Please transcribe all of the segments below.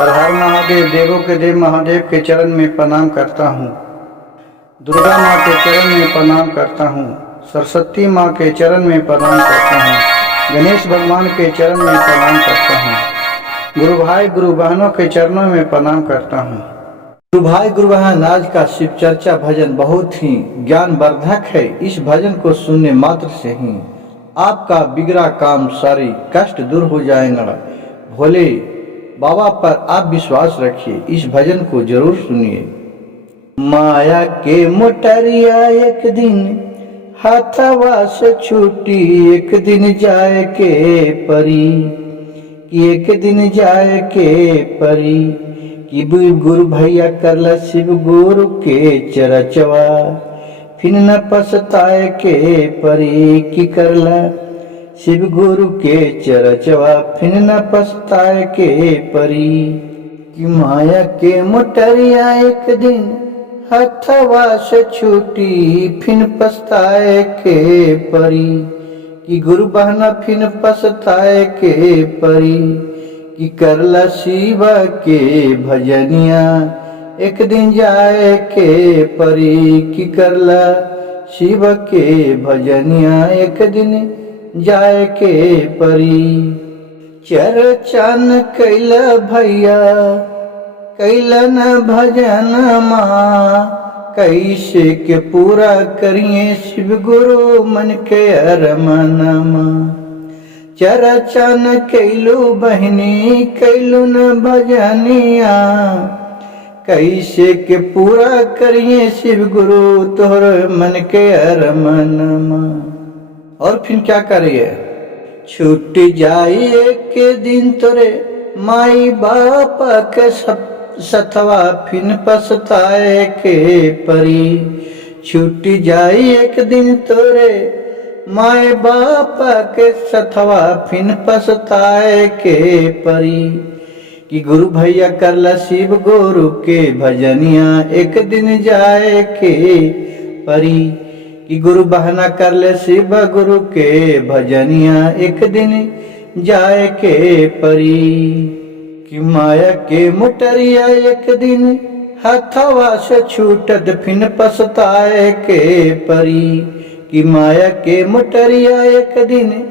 हर हर महादेव। देवों के देव महादेव के चरण में प्रणाम करता हूँ। दुर्गा माँ के चरण में प्रणाम करता हूँ। सरस्वती माँ के चरण में प्रणाम करता हूँ। गणेश भगवान के चरण में प्रणाम करता हूँ। गुरु भाई गुरु बहनों के चरणों में प्रणाम करता हूँ। गुरु भाई गुरु बहन, आज का शिव चर्चा भजन बहुत ही ज्ञानवर्धक है। इस भजन को सुनने मात्र से ही आपका बिगड़ा काम सारी कष्ट दूर हो जाएगा। भोले बाबा पर आप विश्वास रखिए। इस भजन को जरूर सुनिए। माया के मोटरिया एक दिन हाथवा से छूटी, एक दिन जाए के परी, एक दिन जाए के परी। कि गुरु भैया करला शिव गुरु के चरचवा, फिर न पछताए के परी। की करला शिव गुरु के चरचवा, फिर न पछताए के परी। कि माया के मोटरिया एक दिन हथवा से छूटी, फिर पछताए के परी। कि गुरु बहना फिर पछताए के परी। कि करला शिव के भजनिया, एक दिन जाए के परी। कि करला शिव के भजनिया, एक दिन जाए के परी। चरचन कैल भैया कैलन भजन माँ, कैसे के पूरा करिए शिव गुरु मन के अरमनमा। चरचन कैलू बहनी कैलू न भजनिया, कैसे के पूरा करिए शिव गुरु तोहर मन के अरमनमा। और फिर क्या करिए? छूट जाई एक दिन तोरे माई बाप के सथवा, फिर पछताए के परी। छूट जाई एक दिन तोरे माए बाप के सथवा, फिर पछताए के परी। कि गुरु भैया करला शिव गुरु के भजनिया, एक दिन जाए के परी। कि गुरु बहना कर ले शिव गुरु के भजनिया, एक दिन जाए के परी। कि माया के मोटरिया एक दिन हथवा से छूटत, फिर पछताए के परी। कि माया के मोटरिया एक दिन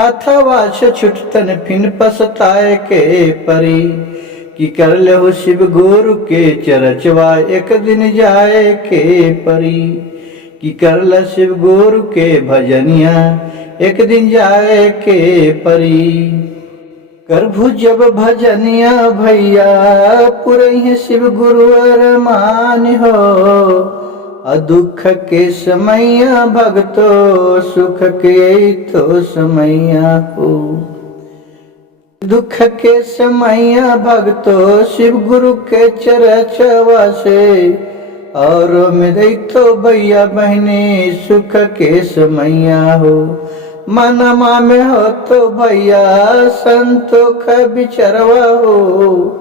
हथवा से छूटतन, फिर पछताए के परी। कि कर ले हो शिव गुरु के चरचवा, एक दिन जाए के परी। कि करला शिव गुरु के भजनिया, एक दिन जाए के परी। करभु जब भजनिया भैया, पुरहि शिव गुरु अरमान हो। दुख के समैया भगतो, सुख के तो समैया हो। दुख के समैया भगतो, शिव गुरु के चरचवा से। और मेरे तो भैया बहने सुख के समैया हो। मनमा में हो तो भैया संतोख बिचरवा हो।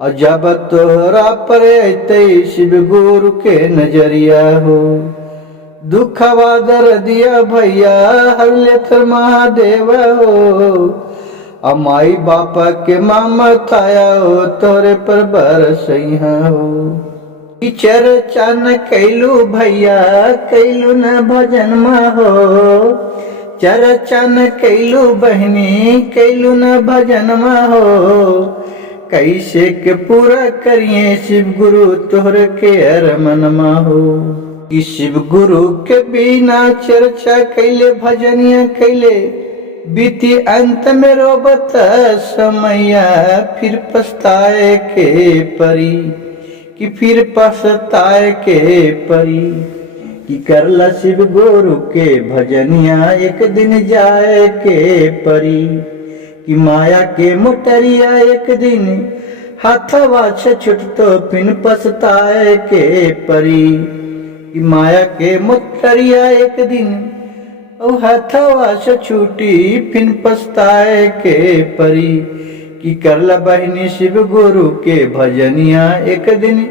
और जब तोहरा पर अते शिव गुरु के नजरिया हो। दुखवा दर दिया भैया हर लेत महादेव हो। अमाई बापा के ममताया हो, तोरे पर बरसैया हो। चरचन कैलू भैया कैलू न भजन हो। चरचन कैलू बहनी कैलू न भजन हो। कैसे के पूरा करिए शिव गुरु तोहर के अरमनमा हो। कि शिव गुरु के बिना चर्चा कैले भजनिया कैले, बीती अंत में रोबत समैया, फिर पछताए के परी। कि फिर पछताए के परी। कि करला शिव गुरु के भजनिया, एक दिन जाए के परी। कि माया के मोटरिया एक दिन हाथवा से छूटतो, फिर पछताए के परी। कि माया के मोटरिया एक दिन हाथवा से छूटी, फिर पछताए के परी। कि करला बहनी शिव गुरु के भजनिया, एक दिन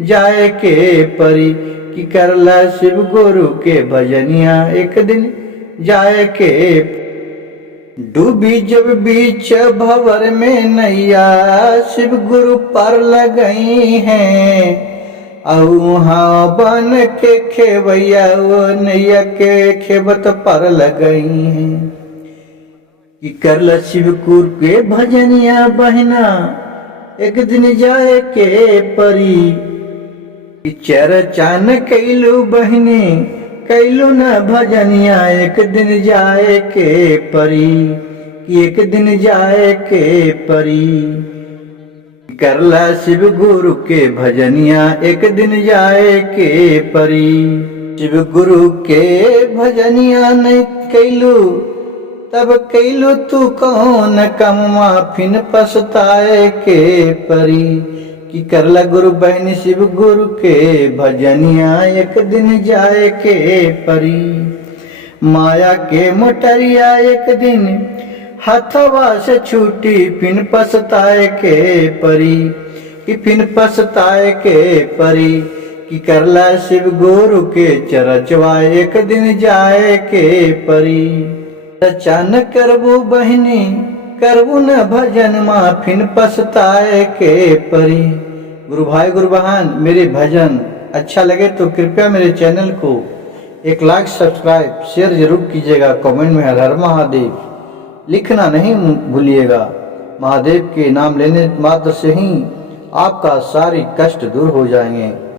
जाए के परी। कि करला शिव गुरु के भजनिया, एक दिन जाए के डूबी जब बीच भंवर में नैया, शिव गुरु पर लगई हैं। औ बन के खेवैया वो नैया के खेबत पर लगई हैं। कि करला शिव गुरु के भजनिया बहना, एक दिन जाए के परी। चरचान कैलू बहनी कैलू न भजनिया, एक दिन जाए के परी। कि एक दिन जाए के परी। करला शिव गुरु के भजनिया, एक दिन जाए के परी। शिव गुरु के भजनिया नहीं कैलू तब कैलू तू कौन कमवा, फिन पछताए के परी। कि करला गुरु बहनी शिव गुरु के भजनिया, एक दिन जाए के परी। माया के मोटरिया एक दिन हथवा से छूटी, फिन पछताए के परी। कि फिन पछताए के परी। कि करला शिव गुरु के चरचवा, एक दिन जाए के परी। चरचान करबू बहनी करबू न भजन माँ, फिन पछताए के परी। गुरु भाई गुरु बहन, मेरे भजन अच्छा लगे तो कृपया मेरे चैनल को एक लाइक सब्सक्राइब शेयर जरूर कीजिएगा। कमेंट में हर हर महादेव लिखना नहीं भूलिएगा। महादेव के नाम लेने मात्र से ही आपका सारी कष्ट दूर हो जाएंगे।